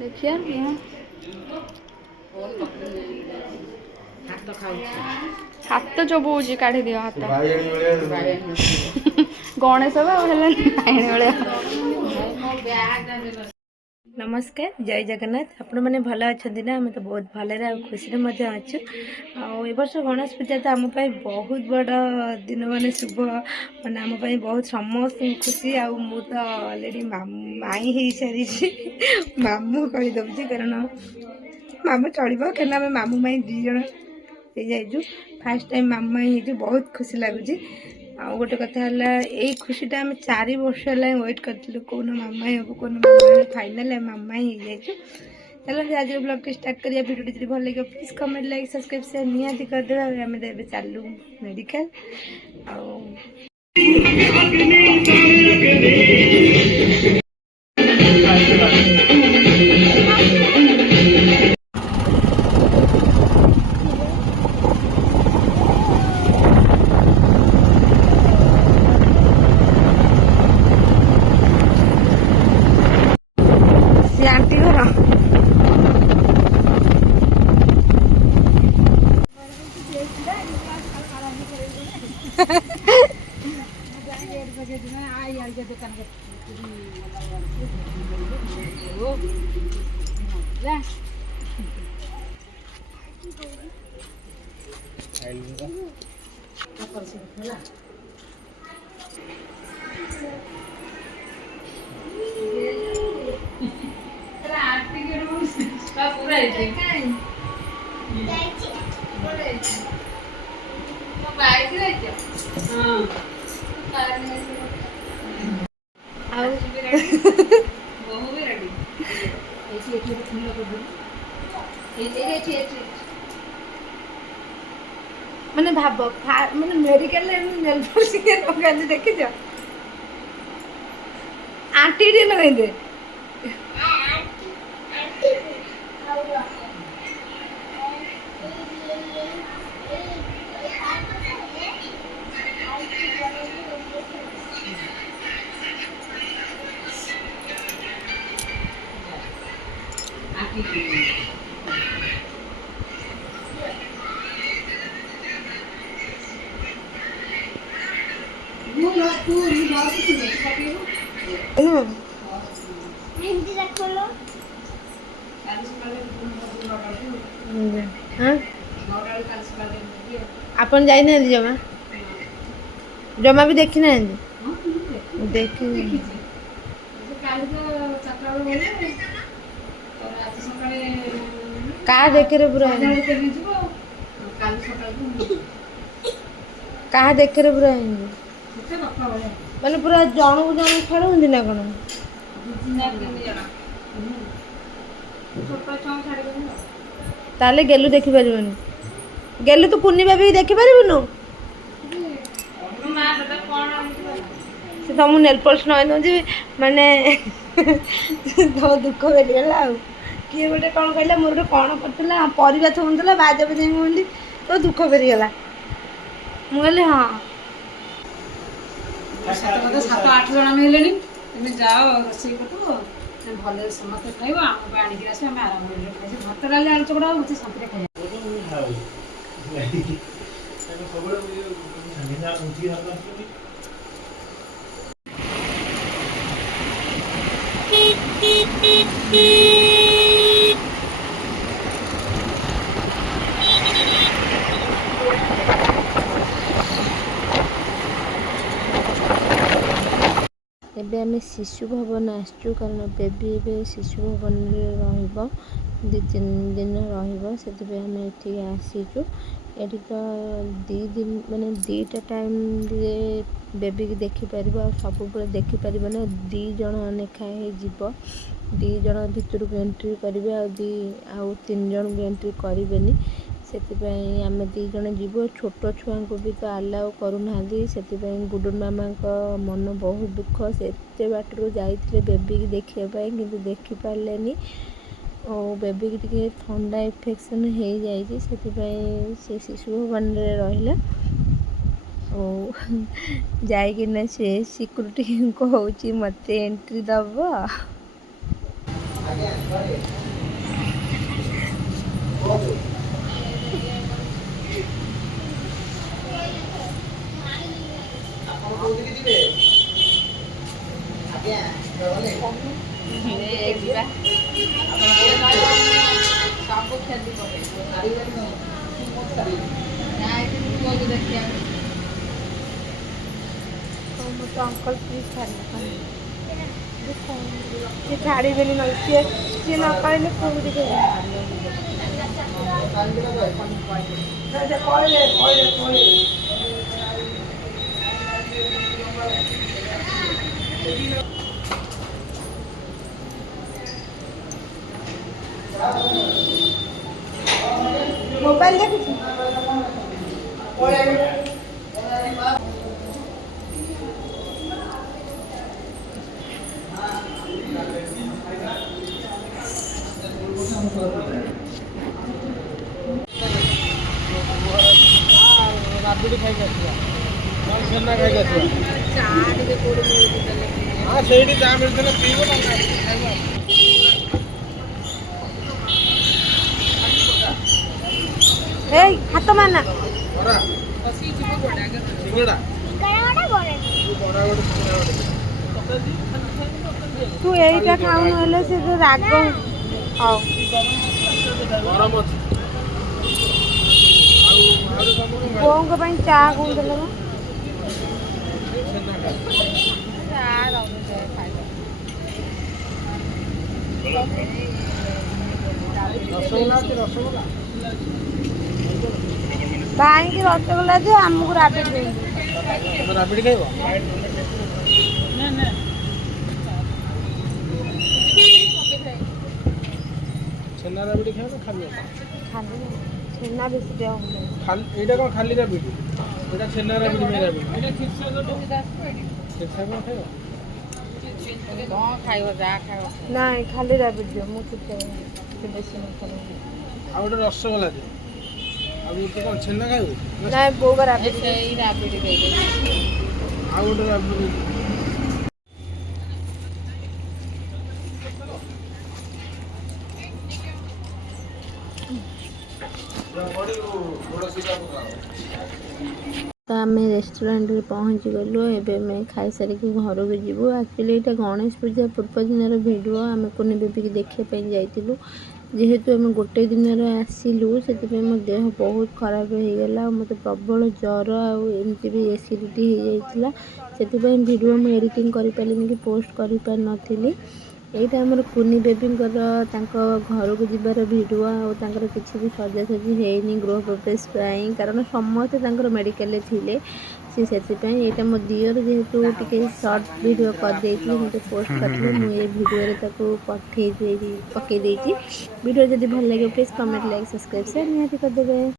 देखिए हाथ चबूची काढ़ी दियो हाथ गणेश नमस्कार जय जगन्नाथ आपण मैंने भल अच्छा ना आम तो बहुत भलरे खुशी अच्छु वर्ष गणेश पूजा तो आम बहुत बड़ दिन मान शुभ मैंने आम बहुत समस्त खुशी मु तो अलरेडी माई हो सारी मामू कहीदे कारण मामू चलो क्या आम मामू माई दी जन हो फास्ट टाइम मामू माई हो बहुत खुशी लगुच आ गोटे कथा यही खुशीटा आम 4 वर्ष है वेट करूँ कौन मामा हम कौन मामा फाइनाल मामा ही हो चलो आज ब्लॉग स्टार्ट करिया वीडियो जो भल लगे please comment like subscribe share निहाती करदे आम तो चलू मेडिकल आंटी घर मैंने भाव मैंने मेडिकल देखी आंटी लगे अपन जाई ना जमा जमा भी देखी ना देखी कहा देखे रे पूरा कहा देखे रे पूरा मैंने पूरा जन को जन छाड़ू ना कौन ताले गेलु देखि पारिबनी गेलु तो कुनी बाबी देखि पारिबनु से तुम नेल पॉलिश नई दो जी माने तो दुख बेला आ किए गोटे कौन कहला मोर गोटे कौन करथिला परिबा थुंदला बाजा बजे मुंडी तो दुख बेरीगला मु कहले हां 7-8 जन मिलेनी तुम जाओ रोषेई कर भले समस्त खाइब आम आनिक आस आम आराम खाई भात डाली आलू चकड़ा मत शांति खाई एबे आम शिशु भवन आसचु कारण बेबी ए शिशु भवन रे 2-3 दिन रही आम ये आसीचु ये तो 2 दिन माने 2टा टाइम बेबी की देखिपर सब देखिपर ना 2 जन लेखाएं जीव 2 जन भितर को एंट्री करेंगे आउ 3 जन को एंट्री करें से आम 2 जन जीव छोट छुआ को भी तो आलाउ करूना से गुडुन मामा मन बहुत दुख से बाटर जाते बेबी की देखापी कि देखिपारे और बेबी की टी ठंडा इन्फेक्शन हो जाए से शिशु भवन रहा ଯାଇକିନା ସେ ସିକ୍ୟୁରିଟି କହୁଛି ମୋତେ ଏଣ୍ଟ୍ରି ଦେବ। ମୋତେ ଅଙ୍କଲ ପ୍ଲିଜ୍ ସେ ଛାଡ଼ିବେନି ନହେଲେ ସିଏ ନ କହିଲେ କୋଉଠି ମୋବାଇଲ ଦେଖୁଛି। ରାବିଡ଼ି ଖାଇକି ଆସିବା, ଛେନା ଖାଇକି ଆସିବା। ହଁ ସେଇଠି ଯାହା ମିଳିଥିଲେ ପିଇବ ନା ଖାଇବ। ଏଇ ହାତ ମାରନା। ବରା ସିଙ୍ଗଡ଼ା ତୁ ଏଇଟା ଖାଉ ନହେଲେ ସେ ଯୋଉ ରାଗ ହଉ ଗରମ ଅଛି। ବୋଉଙ୍କ ପାଇଁ ଚା କହୁଥିଲେ ବା। ରସଗୋଲା ଅଛି, ରସଗୋଲା ଭାଇକି ରସଗୋଲା ଯେ ଆମକୁ ରାବିଡ଼ି ଦିଅନ୍ତୁ। ରାବିଡ଼ି ଖାଇବ? ଛେନା ରାବିଡ଼ି ଖାଇବ ନା ଖାଲି? ଛେନା ବେଶୀ ଦେହ ଖାଲି ଏଇଟା କ'ଣ ଖାଲି ରାବିଡ଼ି? ଏଇଟା ଛେନା ରାବିଡ଼ି ପାଇଁ ରାବିଡ଼ି। ଖାଇବ ଯାହା ଖାଇବ। ନାଇଁ ଖାଲି ରାବିଡ଼ି ଦିଅ, ମୁଁ ଟିକେ ବେଶୀ ଆଉ ଗୋଟେ ରସଗୋଲା ଦିଅ। ଆଉ ଗୋଟେ କ'ଣ ଛେନା ଖାଇବ? ନାଇଁ ବୋଉ ବା ରାବିଡ଼ି ଆଉ ଗୋଟେ ରାବିଡ଼ି। ତ ଆମେ ରେଷ୍ଟୁରାଣ୍ଟରେ ପହଞ୍ଚିଗଲୁ। ଏବେ ଆମେ ଖାଇସାରିକି ଘରକୁ ଯିବୁ। ଆକ୍ଚୁଆଲି ଏଇଟା ଗଣେଶ ପୂଜା ପୂର୍ବ ଦିନର ଭିଡ଼ିଓ। ଆମେ କୁନି ବେବିକି ଦେଖିବା ପାଇଁ ଯାଇଥିଲୁ। ଯେହେତୁ ଆମେ ଗୋଟେ ଦିନରେ ଆସିଲୁ ସେଥିପାଇଁ ମୋ ଦେହ ବହୁତ ଖରାପ ହେଇଗଲା ଆଉ ମୋତେ ପ୍ରବଳ ଜ୍ୱର ଆଉ ଏମିତି ବି ଏସିଡ଼ିଟି ହେଇଯାଇଥିଲା। ସେଥିପାଇଁ ଭିଡ଼ିଓ ମୁଁ ଏଡ଼ିଟିଂ କରିପାରିଲିନି କି ପୋଷ୍ଟ କରିପାରିନଥିଲି। ଏଇଟା ଆମର କୁନି ବେବିଙ୍କର ତାଙ୍କ ଘରକୁ ଯିବାର ଭିଡ଼ିଓ ଆଉ ତାଙ୍କର କିଛି ବି ସଜାସଜି ହେଇନି ଗୃହ ପ୍ରବେଶ ପାଇଁ, କାରଣ ସମସ୍ତେ ତାଙ୍କର ମେଡ଼ିକାଲରେ ଥିଲେ। ସେଥିପାଇଁ ଏଇଟା ମୋ ଦିଅର ଯେହେତୁ ଟିକେ ସର୍ଟ ଭିଡ଼ିଓ କରିଦେଇଥିଲି, ମୋତେ ପୋଷ୍ଟ କରିଥିଲେ, ମୁଁ ଏ ଭିଡ଼ିଓରେ ତାକୁ ପକେଇ ଦେଇଛି। ଭିଡ଼ିଓ ଯଦି ଭଲ ଲାଗିବ please comment, like, subscribe, share ନିହାତି କରିଦେବେ।